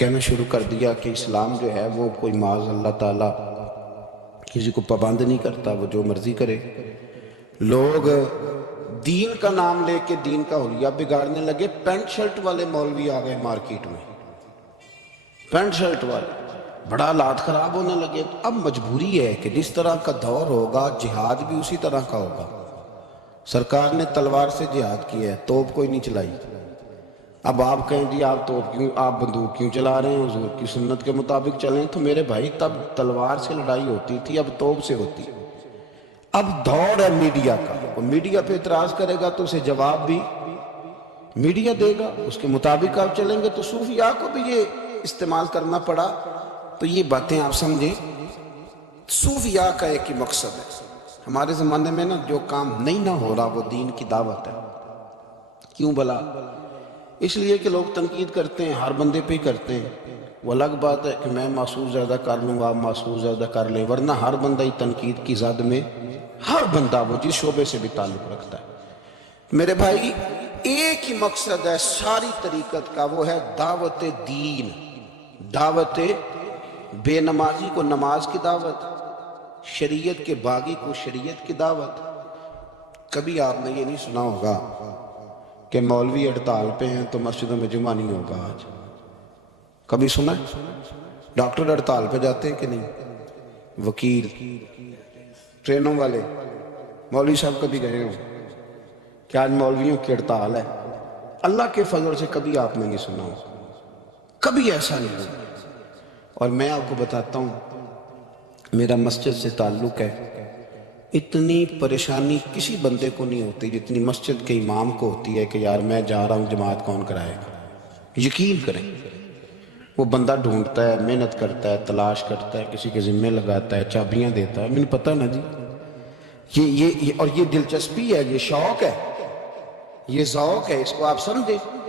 کہنا شروع کر دیا کہ اسلام جو ہے وہ کوئی معاذ اللہ تعالیٰ کسی کو پابند نہیں کرتا، وہ جو مرضی کرے۔ لوگ دین کا نام لے کے دین کا حلیہ بگاڑنے لگے۔ پینٹ شرٹ والے مولوی آ گئے مارکیٹ میں، پینٹ شرٹ والے، بڑا حالات خراب ہونے لگے۔ اب مجبوری ہے کہ جس طرح کا دور ہوگا جہاد بھی اسی طرح کا ہوگا۔ سرکار نے تلوار سے جہاد کیا ہے، توپ کوئی نہیں چلائی۔ اب آپ کہیں جی آپ توپ کیوں، آپ بندوق کیوں چلا رہے ہیں، حضور کی سنت کے مطابق چلیں۔ تو میرے بھائی تب تلوار سے لڑائی ہوتی تھی، اب توپ سے ہوتی۔ اب دور ہے میڈیا کا، وہ میڈیا پہ اعتراض کرے گا تو اسے جواب بھی میڈیا دے گا، اس کے مطابق آپ چلیں گے۔ تو صوفیاء کو بھی یہ استعمال کرنا پڑا۔ تو یہ باتیں آپ سمجھیں، صوفیاء کا ایک ہی مقصد ہے۔ ہمارے زمانے میں نا جو کام نہیں نہ ہو رہا وہ دین کی دعوت ہے۔ کیوں بھلا؟ اس لیے کہ لوگ تنقید کرتے ہیں، ہر بندے پہ ہی کرتے ہیں۔ وہ الگ بات ہے کہ میں محسوس زیادہ کر لوں گا، آپ محسوس زیادہ کر لیں، ورنہ ہر بندہ ہی تنقید کی زد میں، ہر بندہ وہ جس شعبے سے بھی تعلق رکھتا ہے۔ میرے بھائی ایک ہی مقصد ہے ساری طریقت کا، وہ ہے دعوت دین، دعوت بے نمازی کو نماز کی دعوت، شریعت کے باغی کو شریعت کی دعوت۔ کبھی آپ نے یہ نہیں سنا ہوگا کہ مولوی ہڑتال پہ ہیں تو مسجدوں میں جمعہ نہیں ہوگا آج۔ کبھی سنا ہے؟ ڈاکٹر ہڑتال پہ جاتے ہیں کہ نہیں؟ وکیل، ٹرینوں والے، مولوی صاحب کبھی گئے ہوں کہ آج مولویوں کی ہڑتال ہے؟ اللہ کے فضل سے کبھی آپ نے نہیں سنا ہو، کبھی ایسا نہیں ہوا۔ اور میں آپ کو بتاتا ہوں، میرا مسجد سے تعلق ہے، اتنی پریشانی کسی بندے کو نہیں ہوتی جتنی مسجد کے امام کو ہوتی ہے کہ یار میں جا رہا ہوں، جماعت کون کرائے گا؟ یقین کریں، وہ بندہ ڈھونڈتا ہے، محنت کرتا ہے، تلاش کرتا ہے، کسی کے ذمے لگاتا ہے، چابیاں دیتا ہے۔ مجھے پتہ نا جی، یہ اور یہ دلچسپی ہے، یہ شوق ہے، یہ ذوق ہے، اس کو آپ سمجھیں۔